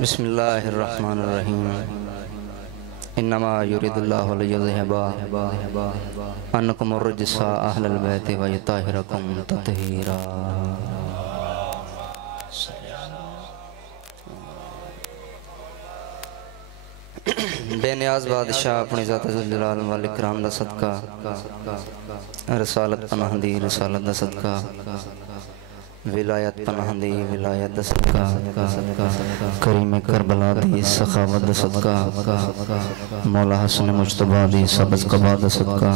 बिस्मिल्लाहिर्रहमानिर्रहीम। इन्नमा युरिदुल्लाहु लियुज़हिबा अन्कुमुर रिज्सा अहलल बैति व युताहिरकुम तत्हीरा। बेनियाज बादशाह अपनी ज़ात ज़ुल-जलाल वल इकराम दा सदका, रसालत पनाहंदी रसालत दा सदका, विलायत पनाहंदी विलायत दा सदका, करीम करबला दी सखावत दा सदका, मौला हसन मुज्तबा दी सबज़ कबा दा सदका,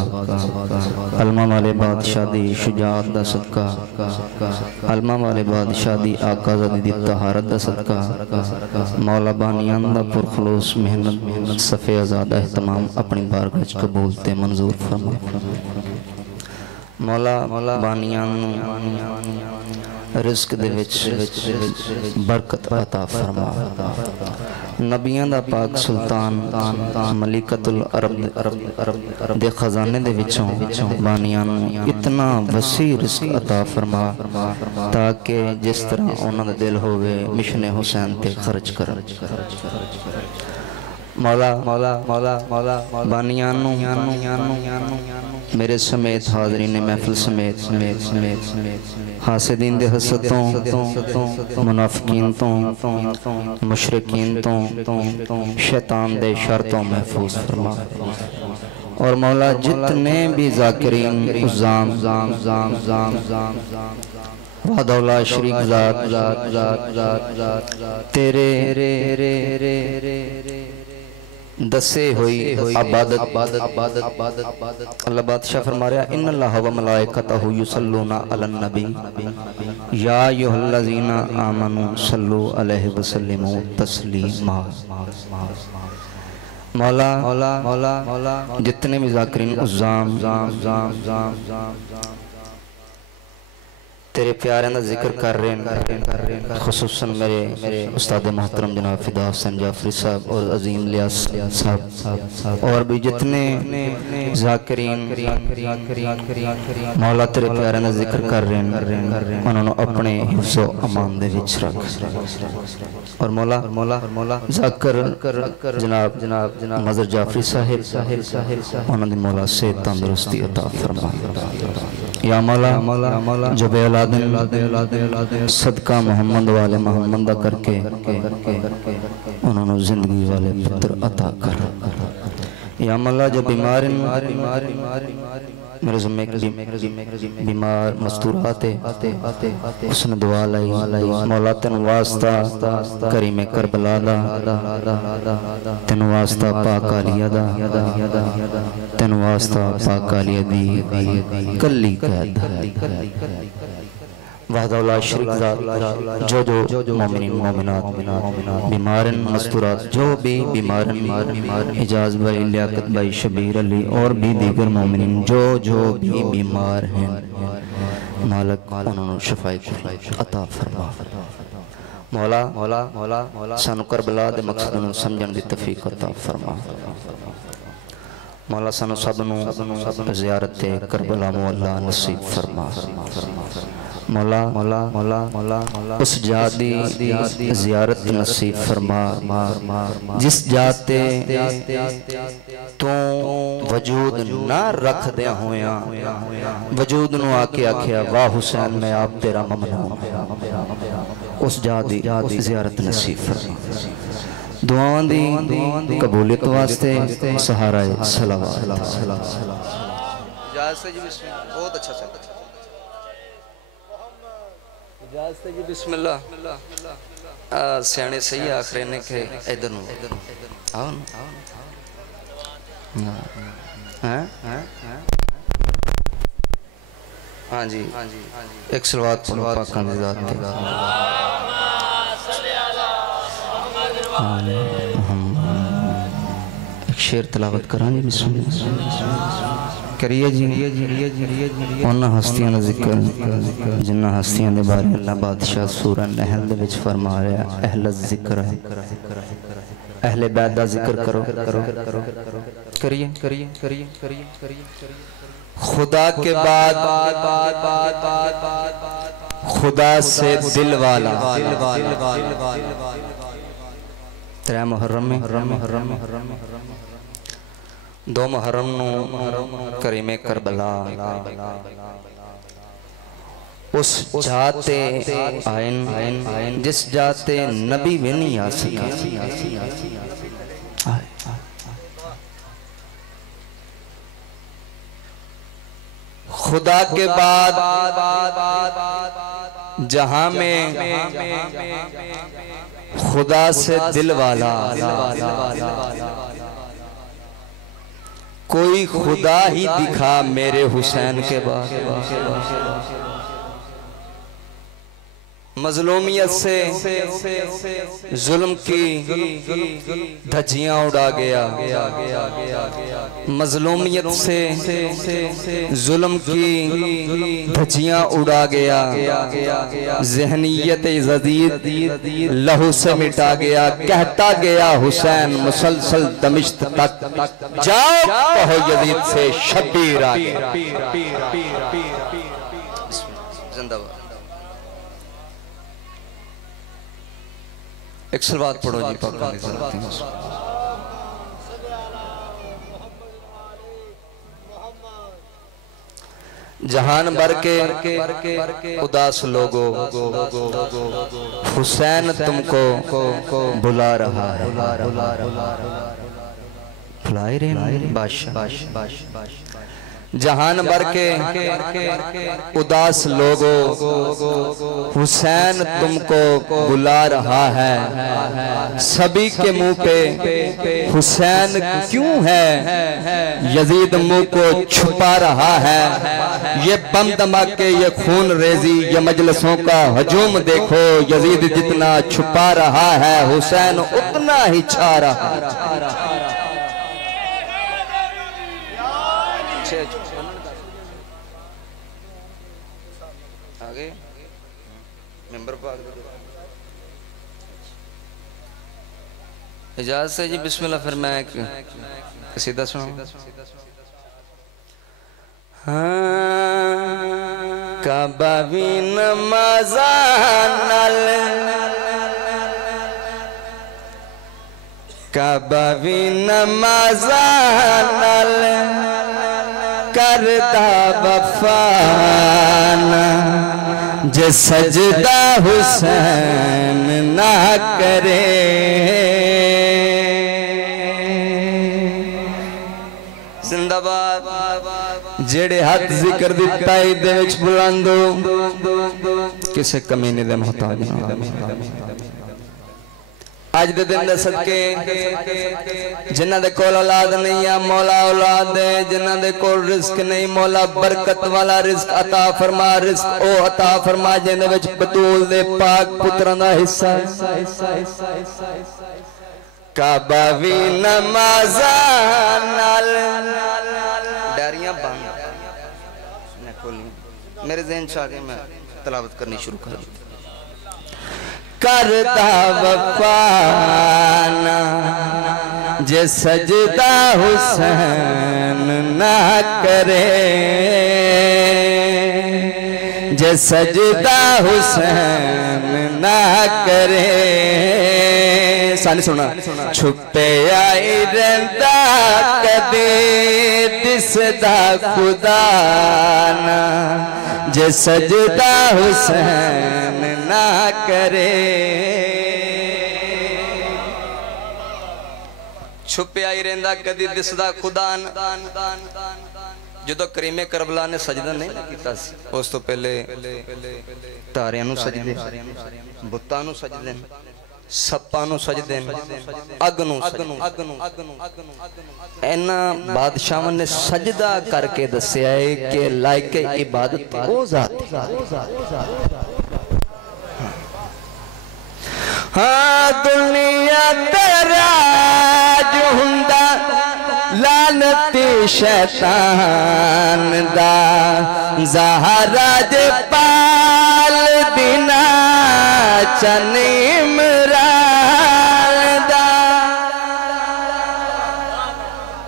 अलमा वाले बादशाह दी शुजाअत दा सदका, अलमा वाले बादशाह दी आकाज़ादी दी तहारत दा सदका, मौला बानियान दा पुरखलूस मेहनत सफ़े आज़ाद एहतमाम अपनी बारगाह च कबूल ते मंजूर फरमा। मौला बानियान रिज़्क़ दे विच बरकत अता फरमा। नबियां दा पाक सुल्तान मलिकतुल अरब दे खजाने दे विचों बानियां इतना वसी रिज़्क़ अता फरमा ताकि जिस तरह उन्हां दा दिल होवे मिशन हुसैन ते खर्च कर। मौला बानियां मेरे समेत हाज़रीन महफिल समेत हासिदीन दे हसदों मुनाफिकीन तो मुशरिकीन तो शैतान दे शर्तों महफूज फरमा। और मौला जितने भी ज़ाकिरीन वादौला शरीक तेरे दसे हुई इबादत अल्लाह बादशाह फरमा रहा इन्नल्लाह व मलाइकतहु युसल्लूना अलन नबी या अय्युहल्लज़ीना आमनू सल्लु अलैहि व सल्लिमू तस्लीमा। मौला जितने भी ज़ाकिरीन उज़्ज़ाम तेरे प्यारे का जिक्र कर रहे हैं, खुसूसन मेरे उस्ताद मोहतरम जनाब फिदा हुसैन जाफरी साहब और अजीम लियास साहब और भी जितने ज़ाकिरीन मौला तेरे प्यारे का जिक्र कर रहे हैं उन्होंने अपने हिफ्ज़ो अमान दे विच रख। और मौला ज़ाकिर जनाब मज़र जाफरी साहिब उन्होंने मौला से तंदुरुस्ती अता फरमा। या मौला जो सदका मोहम्मद वाले मोहम्मद दा करके उन्होंने जिंदगी वाले पुत्र अता कर। या मौला जो बीमार मेरे ज़िम्मे बीमार मस्तूरात उसने दुआ लाई मौला तेन वास्ता करीम करबला दा तेन वास्ता पाक आलिया दा तेन वास्ता पाक आलिया दी कली कैद वहदौला शरीक जो मोमिनीन मोमिनात बीमारन मस्तूरात जो भी बीमारन इजाज़ भाई लियाकत भाई शबीर अली और भी दीगर मोमिनीन जो भी बीमार हैं मालिक उन्होंने शफाई अता फरमा। मौला सानू करबला दे मकसद नूं समझण दी तौफीक अता फरमा। मौला सानू सबनू ज़ियारत करबला मुअल्ला नसीब फरमा। मौला उस जादी ज़ियारत नसीब फरमा जिस जाते तू वजूद न रख दिया होया वजूद नू आके आखिया वाह हुसैन मैं आप तेरा ममनून उस जादी ज़ियारत नसीब फरमा। दुआवां दी कबूलियत वास्ते सहारा सलावत। बहुत अच्छा इजाज़त जी बिस्मिल्लाह। सियाने सही आखरे ने के इधर नु आओ हैं हाँ जी एक सलवात पढ़ो पाक दी ज़ात पे। एक शेर तिलावत करांगे बिस्मिल्लाह करिए जी। उन्हां हस्तियां दा जिक्र जिन्हां हस्तियां दे बारे अल्लाह बादशाह सूरह नहल दे विच फरमा रहा अहल ज़िक्र अहले बैत दा जिक्र करो करिए खुदा के बाद खुदा से दिल वाला त्रै मुहर्रम दो मुहर्रम करीमे करबला उस जाते आयन जिस जाते नबी भी नहीं आ सका खुदा के बाद जहां में खुदा से दिल वाला कोई खुदा ही दिखा मेरे हुसैन के बाद। मजलूमियत से जुल्म की धज्जियां उड़ा गया, मजलूमियत से जुल्म की धज्जियां उड़ा गया, ज़हनियत यज़ीद लहू से मिटा गया। कहता गया हुसैन मुसलसल दमिश्क तक, जाओ कहो यज़ीद से शब्बीर आ गया। जिंदाबाद। एक सलवात पढ़ो जी पाक। जहान भर के उदास लोगों, हुसैन तुमको बुला रहा है। बुलाए रे बादशाह। जहान भर के उदास लोगों, हुसैन तुमको बुला रहा है। सभी के मुंह पे हुसैन क्यों है, यजीद मुंह को छुपा रहा है। ये बम धमाके, ये खून रेजी, ये मजलिसों का हजूम देखो, यजीद जितना छुपा रहा है हुसैन उतना ही छा रहा है। आगे मेंबर इजाजत से जी बिस्मिल्लाह। फिर मैं एक कसीदा सुनाऊं। काबा भी नमाज़ानल, काबा भी नमाज़ानल करदा वफाना, जे सजदा हुसैन ना करे। जिंदाबाद। जेड़े हाथ जिक्र दिता दे विच बुलंदो, किसे कमीने दे मोहताज अज दे दिन दे सदके जिन्हां दे कोल औलाद नहीं है, मौला औलाद दे। जिन्हां दे कोल रिस्क नहीं, मौला बरकत वाला रिस्क अता फरमा। रिस्क ओ अता फरमा जिंदे विच बतूल दे पाक पुत्रां दा हिस्सा। काबा वी नमाज़ां नाल डारियां बंद मैं खोली, मेरे ज़हन च आ गई, मैं तिलावत करनी शुरू कर दी। करदा वफाना जे सजदा हुसैन ना करे, जे सजदा हुसैन ना करे। सानी सुना। छुपे आई रंदा कदे दिसदा खुदा ना, जे सजदा हुसैन ना करे। छुपिया ही रहिंदा कदी दिसदा खुदा ना। जो करीमे करबला ने सजदा नहीं किया, उस तो पहले तारियां नूं सजदे, बुत्तां नूं सजदे, सप्पां नूं सजदे, अग नूं सजदे। इन्हां बादशाहां ने सजदा करके दस्सिया है कि लायक इबादत ओ जात है। हाँ दुनिया तेरा जो हुंदा लानती शैतान दा, ज़हरा दे पाल दिना चन इमरान दा।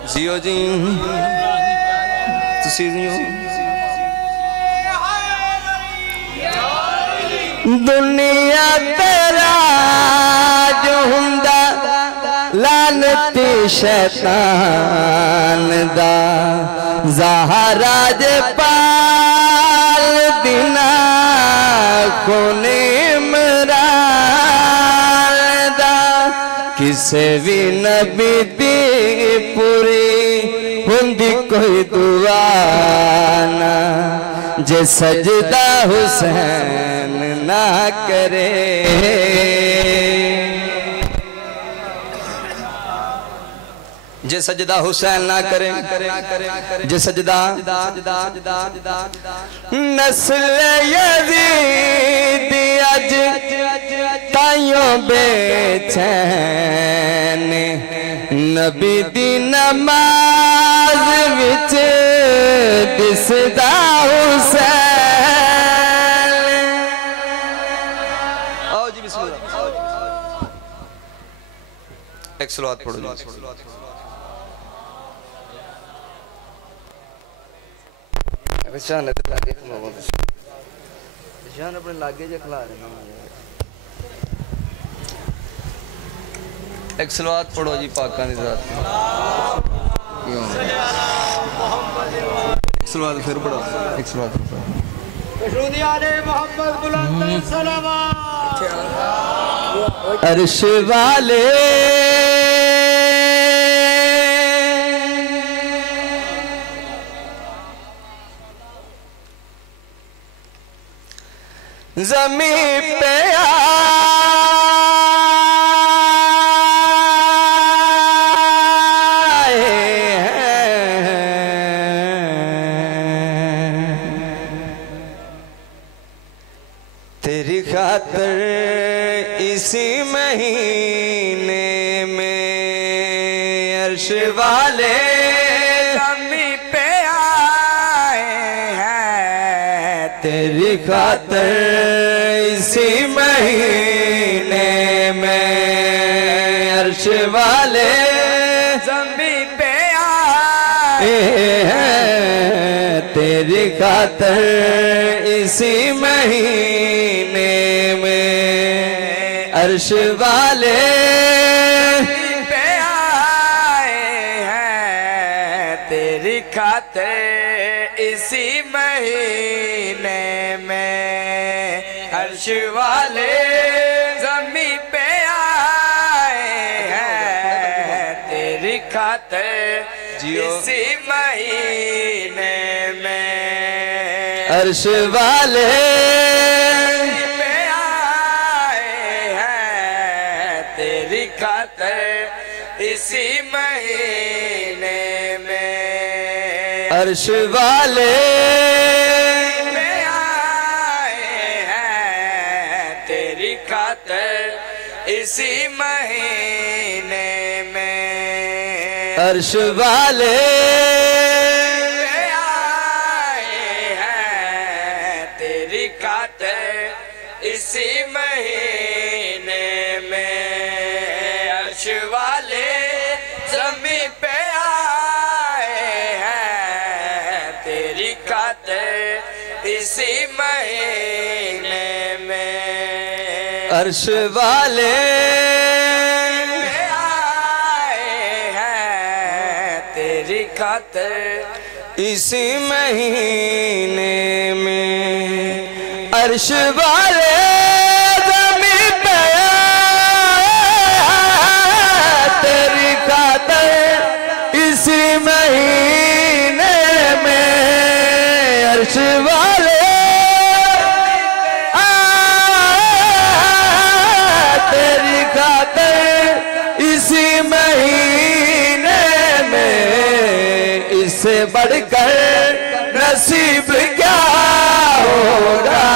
जियो जी सीनियो दुनिया तेरा जो हुंदा लानती शैतान दा ज़हरा जे पाल दिना कोने इमरान दा किसे भी नबी दी पूरी हुंदी कोई दुआ ना जे सजदा हुसैन ना करे जे सजदा हुसैन ना करे जे सजदा नस्ल यज़ीद अज ताइयों बेचैन नबी दी नमाज विच दिसदा हुसैन। आओ जी बिस्मिल्लाह एक सलावत पढ़ो जी। शान अपने लागे जे खिला रहे एक सलावत पढ़ो जी पाका दी ज़ात एक सलावत फिर पढ़ो एक सलावत अर्श वाले ज़मीं पे आए हैं तेरी खातिर इसी महीने में अर्श वाले ज़मीं पे आए हैं तेरी खातिर इसी महीने में अर्श वाले ज़मीं पे आए हैं तेरी खातिर इसी महीने में अर्श वाले पे आए हैं तेरी खातिर इसी महीने में अर्श वाले ज़मीं पे आए हैं तेरी खातिर इसी महीने में अर्श वाले पे आए हैं तेरी खातिर इसी महीने में अर्श वाले इसी महीने में अर्श वाले आए हैं तेरी खातिर इसी महीने में अर्श वाले ज़मीं पे आए हैं तेरी खातिर इसी महीने में अर्श वाले आए हैं तेरी खातिर इसी महीने में अर्श वाले ज़मीं पे तेरी खातिर इसी महीने में अर्श वाले इसी महीने में इससे बढ़कर नसीब क्या होगा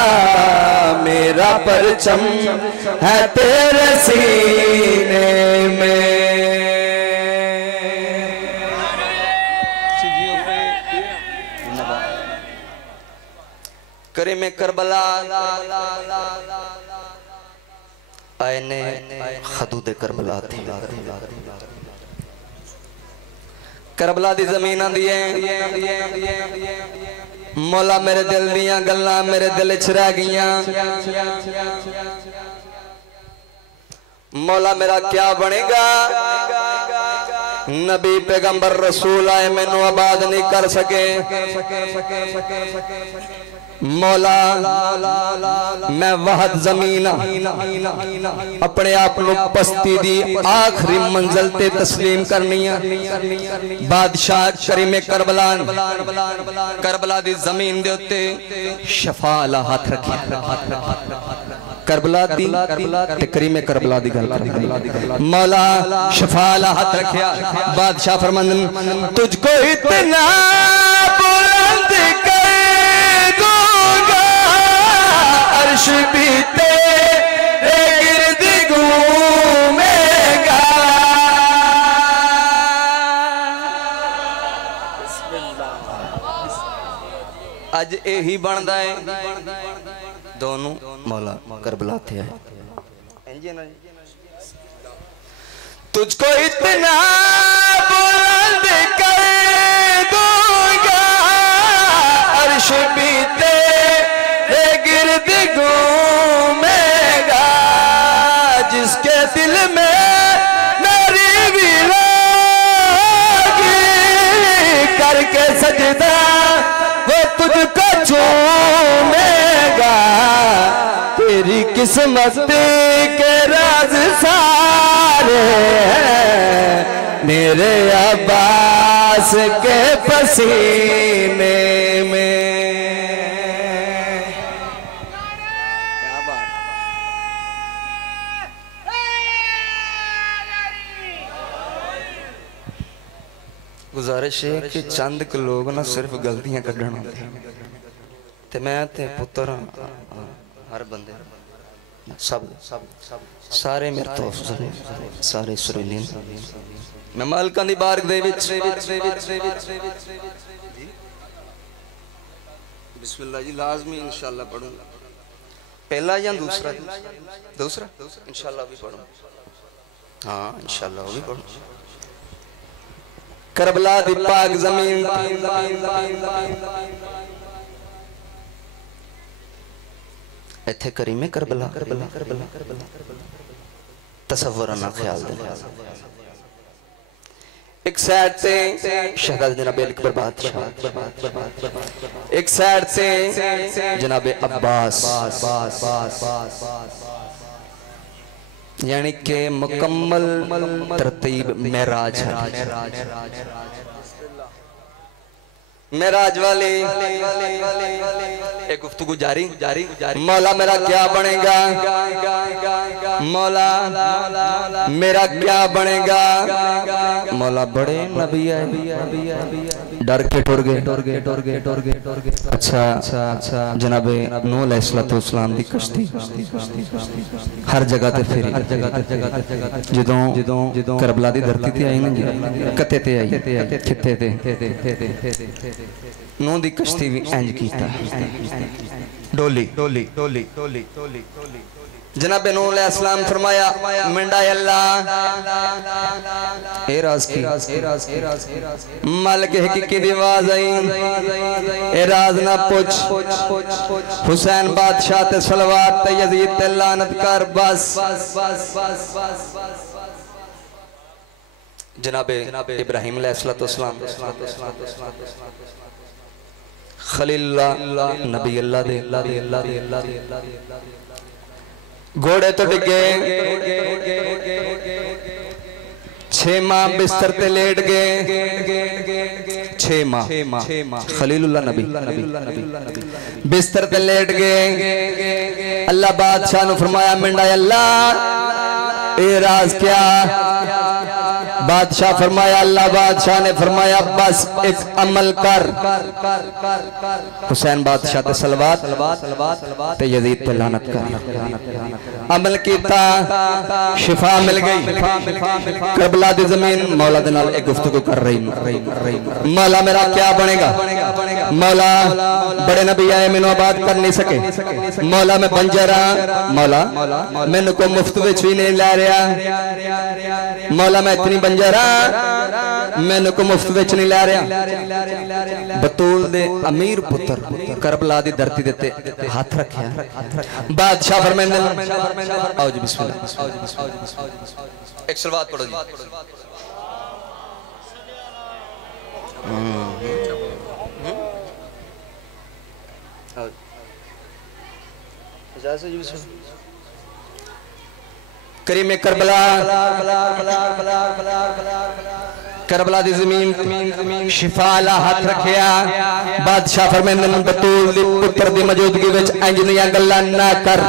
मेरा परचम है तेरे सीने में। करे में करबला आयने खदूद करबला थी करबला दी जमीन आंदी है मौला मेरे दिल दियां गल्लां मेरे दिल च रह गईयां मौला मेरा क्या बनेगा नबी पैगंबर रसूल आए मैनू आबाद नहीं कर सके मौला मैं वहद जमीन अपने आप को पस्ती दी आखिरी मंजिल ते तस्लीम करनी है बादशाह करीमे करबला दी जमीन दे उत्ते शफा ला हाथ रखी करबला दी ते करीमे करबला दी गल कर मौला शफा ला हाथ रखया बादशाह फरमांदन तुझको इतना बुलंद कर दूंगा अर्श भी तेरे गिर्द घूमेगा अज यही बनता है दोनों मौला करबला थे आए तुझको इतना बुलंद कर दूंगा अर्श भी तेरे गिर्द घूमेगा जिसके दिल में मेरी विरागी करके सजदा वो तुझको चूमेगा तेरी किस्मत के राज सारे मेरे अब्बास के पसीने में क्या बात गुजारिश है कि चंद के लोग ना सिर्फ गलतियां कढ़न ते मैं ते पुत्र हर बंदे सब सब सब सारे मेरे तो सारे सुरीले मैं मालकां दी बारग दे विच बिस्मिल्लाह जी लाजमी इंशाअल्लाह पढ़ूंगा पहला या दूसरा दूसरा इंशाअल्लाह भी पढ़ूं हाँ इंशाअल्लाह वो भी पढ़ूं करबला दी पाक जमीन इत्थे करीमे करबला तसव्वुर ना ख्याल दे एक साइड से शहजाद जनाब अकबर बादशाह एक साइड से जनाब अब्बास यानी के मुकम्मल तरतीब मेराज मेराज वाले एक गुफ्तगू जारी मौला मेरा क्या बनेगा मौला मेरा क्या बनेगा मौला बड़े नबी आए डर के टुर गए अच्छा जनाबे नूह अलैहिस्सलाम दी कश्ती हर जगह ते फिरी जदों करबला दी धरती ते आई ना जी कते ते आई किथे ते नूह दी कश्ती भी इंज कीता डोली डोली डोली डोली डोली डोली जनाब नूह अलैहिस्सलाम फरमाया मिंडा अल्लाह ए राज की मालिक हकीकी दी आवाज आई ए राज ना पूछ हुसैन बादशाह ते सलवात ते यजीद ते लानत कर बस जनाबे इब्राहिम अलैहिस्सलाम खलीलुल्लाह नबी अल्लाह दे घोड़े तो डिगे 6 माह बिस्तर ते लेट गए 6 माह खलीलुल्लाह नबी बिस्तर ते लेट गए अल्लाह बादशाह ने फरमाया मिंडा अल्लाह ए राज क्या बादशाह फरमाया अल्लाह बादशाह ने फरमाया बस एक अमल कर हुसैन बादशाह ते सलवात ते यजीद ते लानत कर अमल कीता शिफा मिल गई करबला दी जमीन मौला दे नाल एक गुफ्तगू कर रही मौला मेरा क्या बनेगा मौला बड़े नबी आए मैनू आबाद कर नहीं सके मौला मैं बंजर हां मौला मैनू को मुफ्त विच भी नहीं लै रहा मौला मैं इतनी कंजरा मैनू को मुफ्त विच नहीं लै रहा। बतूल दे अमीर पुत्र करबला दी धरती दे ते हाथ रखा। बादशाह फरमांदे आओ जी बिस्मिल्लाह एक सलवात पढ़ो जी। करीम करबला करबला दी जमीन शिफाला हाथ रखिया। बादशाह फरमांदे बतूल दी पुत्र दी मौजूदगी विच इंज दियां गल्लां ना कर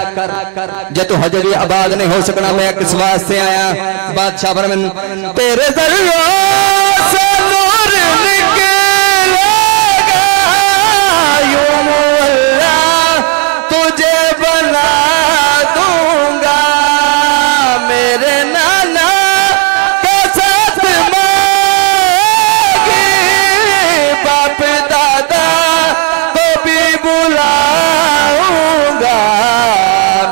जे तू हजे भी आबाद नहीं हो सकना। मैं किस वास्ते आया? बादशाह फरमांदे तेरे दरिया से नूर निकलेगा यूं अल्लाह तुझे बना दूंगा। मेरे नाना के साथ मांगे बाप दादा को भी बुलाऊंगा।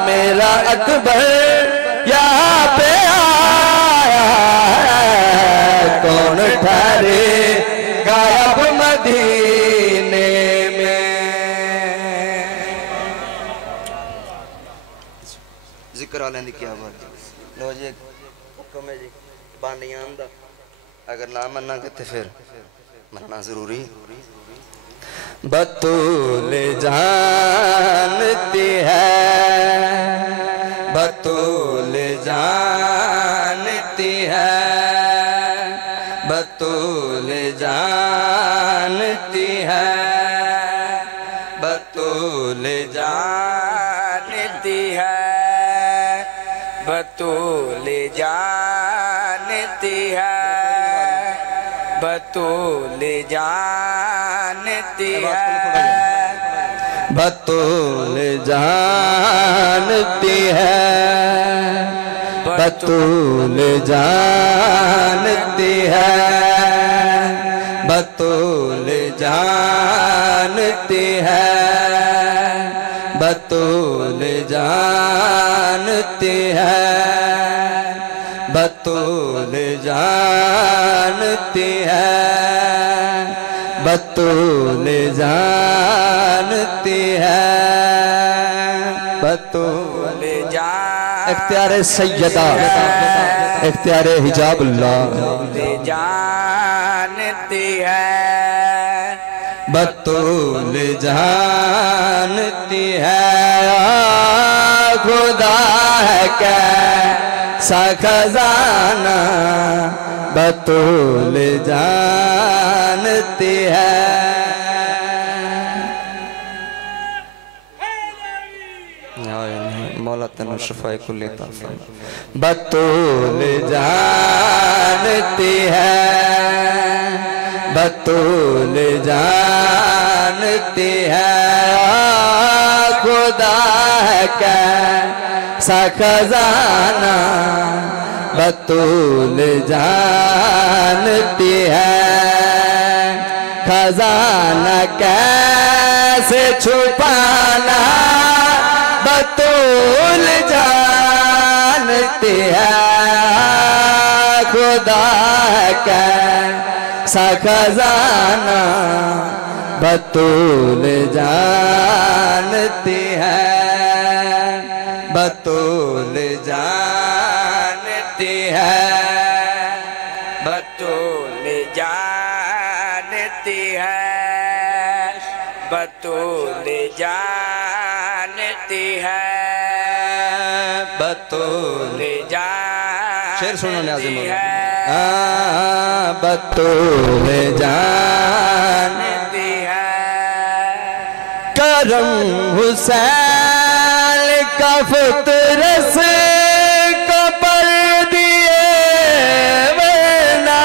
मेरा अकबर यहाँ पे आया कौन ठहरे गायब मदीने में। जिक्र वाले की क्या बात। लो जी हुक्म है जी बानियां दा अगर ना मना तो फिर मरना जरूरी। बतूल जानती है बतूल जानती है बतूल जानती है बतूल जानती है बतूल जानती है बतूल जानती है बतूल जानती है बतूल जानती है बतूल जानती है बतूल जानती है बतूल जानती है बतूल जानती है बतूल इख्तियारे सैयदा इख्तियारे हिजाबुल्लाह जानती है बतूल जानती है खुदा है कैसा खजाना बतूल जानती है मौला तनु शफाए कुल्ली बतूल जानती है बतूल जानती है खुदा है कैसा खजाना बतूल जानती है खजाना कैसे छुपाना बतूल जानती है खुदा है कैसा खजाना बतूल जानती है बतूल जानती है बतूल जानती है बतूल जानती है बतूल शेर सुनो नाज़िम बतूल जानती है करम हुसैन का फतरस को पर दिए वरना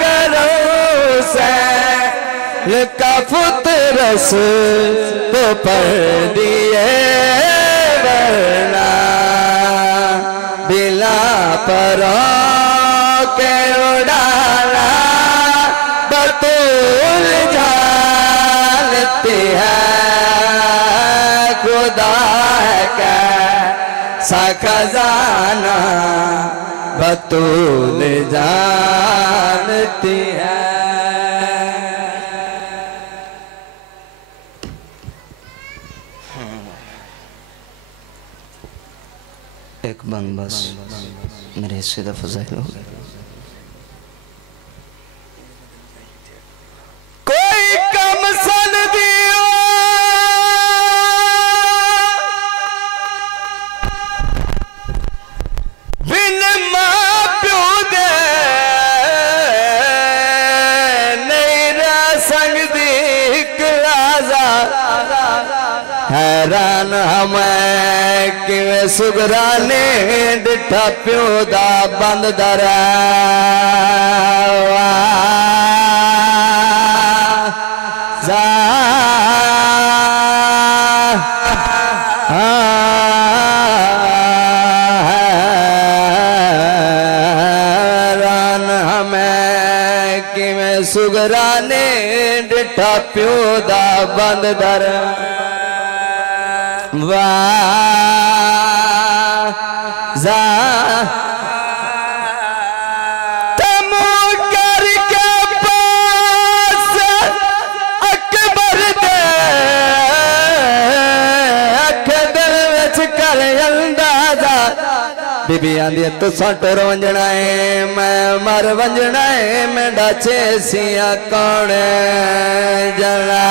करम हुसैन का फतरस को पर दिए वरना बिला परा के उड़ाना बतूल जानती है खुदा है कैसा खजाना बतूल जानती है। एक बंद बस मेरे हिस्से का फजाइल हो गया। कोई कम सन दियो बिन मां प्यो दे नहीं रह सकदी कलाजा। हैरान हमें किवें सुगरा ने डिठा प्यो दा बंद दर सुगरा ने डिठा प्यो दा बंद दर वाजा तमो करके पास अकबर दे अख दिल विच कर अंदाजा। बीबी आंदी तुसा टुर वंजना है मैं मर वंजना है मेरा चेसिया कौन जना।